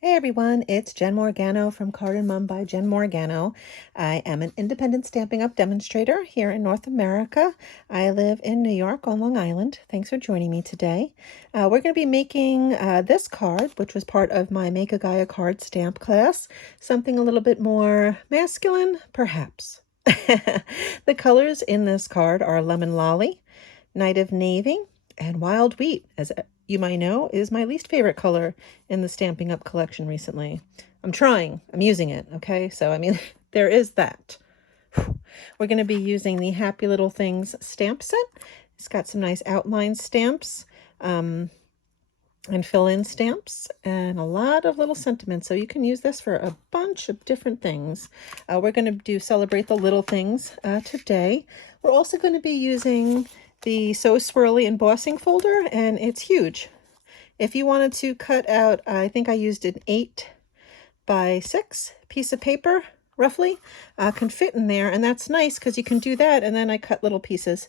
Hey everyone, it's Jen Morgano from Card and Mum by Jen Morgano. I am an independent Stampin' Up! Demonstrator here in North America. I live in New York on Long Island. Thanks for joining me today. We're going to be making this card, which was part of my Make a Gaia card stamp class. Something a little bit more masculine, perhaps. The colors in this card are Lemon Lolly, Night of Navy, and Wild Wheat, as you might know, is my least favorite color in the Stampin' Up! Collection recently. I'm using it, okay? So, I mean, there is that. We're going to be using the Happy Little Things stamp set. It's got some nice outline stamps and fill-in stamps and a lot of little sentiments. So you can use this for a bunch of different things. We're going to do Celebrate the Little Things today. We're also going to be using the So Swirly embossing folder, and it's huge. If you wanted to cut out, I think I used an 8x6 piece of paper, roughly, can fit in there, and that's nice because you can do that, and then I cut little pieces.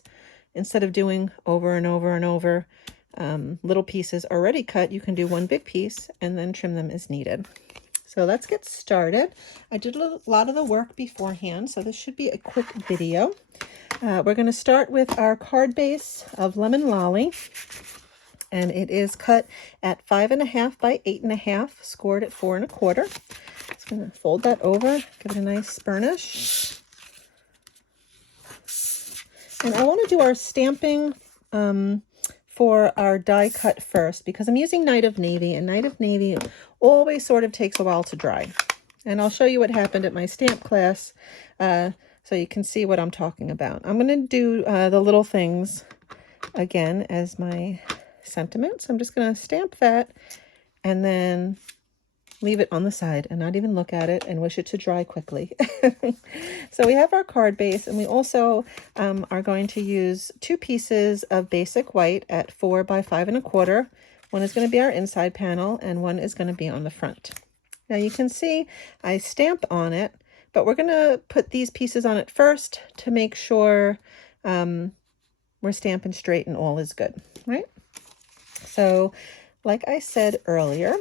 Instead of doing over and over and over little pieces already cut, you can do one big piece and then trim them as needed. So let's get started. I did a lot of the work beforehand, so this should be a quick video. We're going to start with our card base of Lemon Lolly, and it is cut at 5.5 by 8.5, scored at 4 1/4. Just going to fold that over, give it a nice burnish. And I want to do our stamping for our die cut first, because I'm using Night of Navy, and Night of Navy always sort of takes a while to dry. And I'll show you what happened at my stamp class so you can see what I'm talking about. I'm going to do the little things again as my sentiment. So I'm just going to stamp that and then leave it on the side and not even look at it and wish it to dry quickly. So we have our card base, and we also are going to use 2 pieces of basic white at 4 by 5 1/4. One is going to be our inside panel and one is going to be on the front. Now you can see I stamp on it, but we're going to put these pieces on it first to make sure we're stamping straight and all is good, right? So like I said earlier,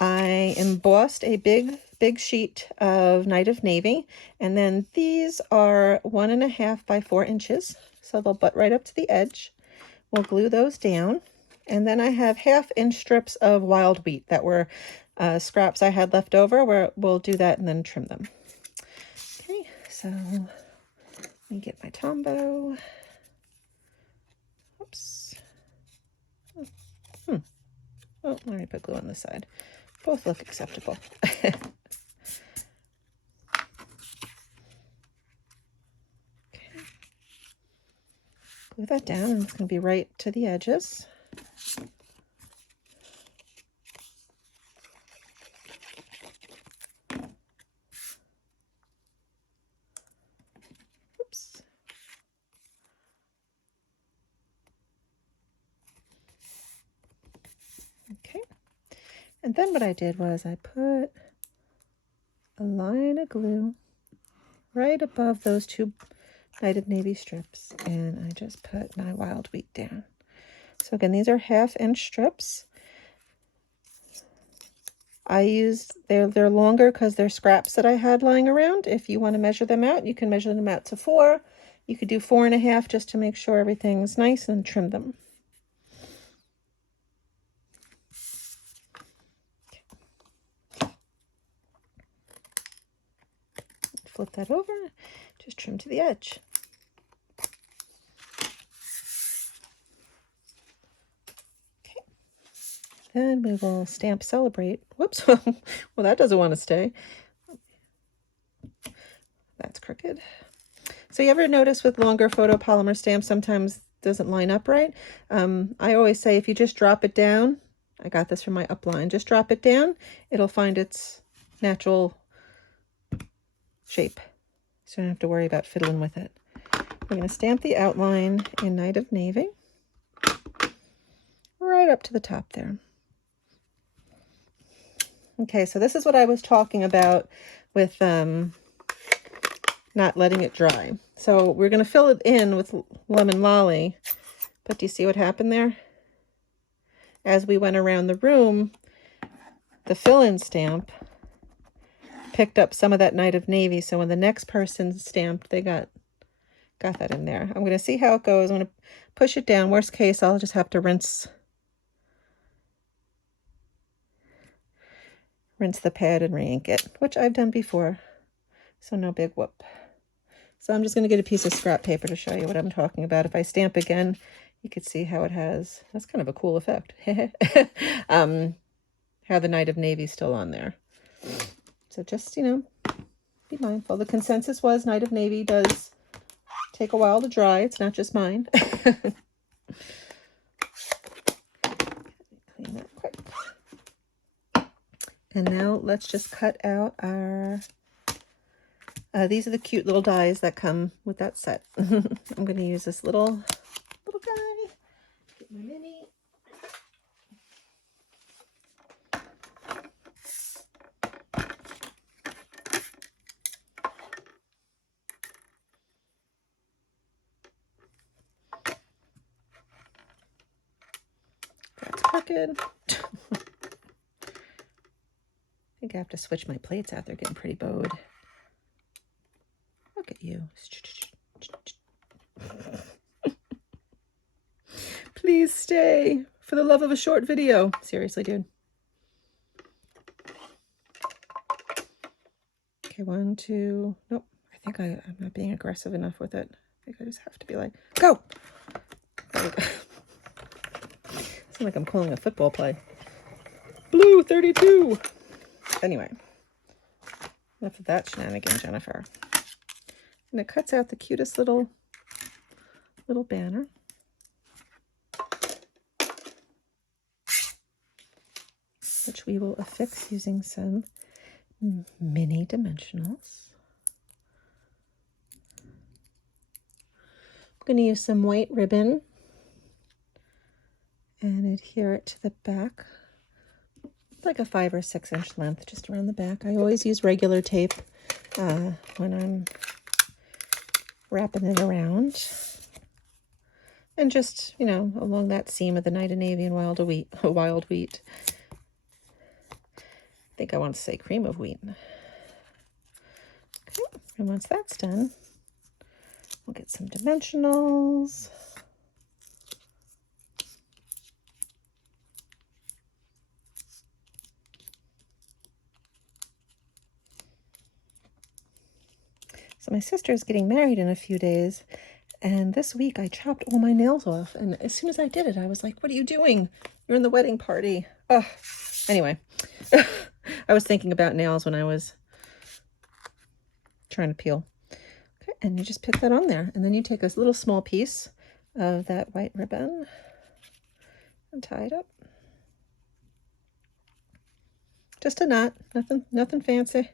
I embossed a big sheet of Night of Navy, and then these are 1.5 by 4 inches, so they'll butt right up to the edge. We'll glue those down, and then I have 1/2-inch strips of Wild Wheat that were scraps I had left over, where we'll do that and then trim them. Okay, so let me get my Tombow. Oops. Oh, let me put glue on the side. Both look acceptable. Okay. Glue that down, and it's going to be right to the edges. Oops. Okay. And then what I did was I put a line of glue right above those 2 Night of Navy strips, and I just put my Wild Wheat down. So again, these are 1/2-inch strips. I used, they're longer because they're scraps that I had lying around. If you want to measure them out, you can measure them out to 4. You could do 4.5 just to make sure everything's nice, and trim them. Flip that over, just trim to the edge. Okay, then we will stamp Celebrate. Whoops, well, that doesn't want to stay. That's crooked. So you ever notice with longer photopolymer stamps, sometimes doesn't line up right? I always say if you just drop it down, I got this from my upline, just drop it down, it'll find its natural shape. So you don't have to worry about fiddling with it. We're going to stamp the outline in Night of Navy right up to the top there. Okay, so this is what I was talking about with not letting it dry. So we're going to fill it in with Lemon Lolly, but do you see what happened there? As we went around the room, the fill-in stamp picked up some of that Night of Navy. So when the next person stamped, they got that in there. I'm going to see how it goes. I'm going to push it down. Worst case, I'll just have to rinse the pad and re-ink it, which I've done before. So no big whoop. So I'm just going to get a piece of scrap paper to show you what I'm talking about. If I stamp again, you can see how it has, that's kind of a cool effect. How the Night of Navy is still on there. So just, you know, be mindful. The consensus was Night of Navy does take a while to dry. It's not just mine. Clean that quick. And now let's just cut out our, these are the cute little dies that come with that set. I'm going to use this little guy. Get my mini. That's crooked. I think I have to switch my plates out. They're getting pretty bowed. Look at you. Please stay for the love of a short video. Seriously, dude. Okay, 1, 2. Nope. I think I'm not being aggressive enough with it. I think I just have to be like, go! Sound like I'm calling a football play. Blue 32! Anyway. Enough of that shenanigan, Jennifer. And it cuts out the cutest little banner. Which we will affix using some mini dimensionals. I'm going to use some white ribbon and adhere it to the back. Like a 5 or 6 inch length, just around the back. I always use regular tape when I'm wrapping it around. And just, you know, along that seam of the Night of Navy and wild wheat. I think I want to say cream of wheat. Okay, and once that's done, we'll get some dimensionals. So my sister is getting married in a few days, and this week I chopped all my nails off. And as soon as I did it, I was like, what are you doing? You're in the wedding party. Oh, anyway, I was thinking about nails when I was trying to peel. Okay, and you just pick that on there. And then you take a little small piece of that white ribbon and tie it up. Just a knot, nothing fancy.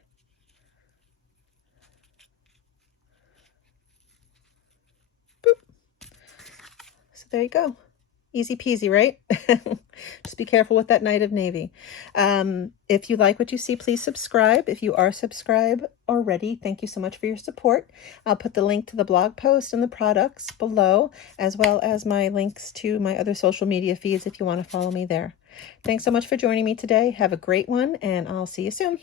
There you go. Easy peasy, right? Just be careful with that Night of Navy. If you like what you see, please subscribe. If you are subscribed already, thank you so much for your support. I'll put the link to the blog post and the products below, as well as my links to my other social media feeds if you want to follow me there. Thanks so much for joining me today. Have a great one, and I'll see you soon.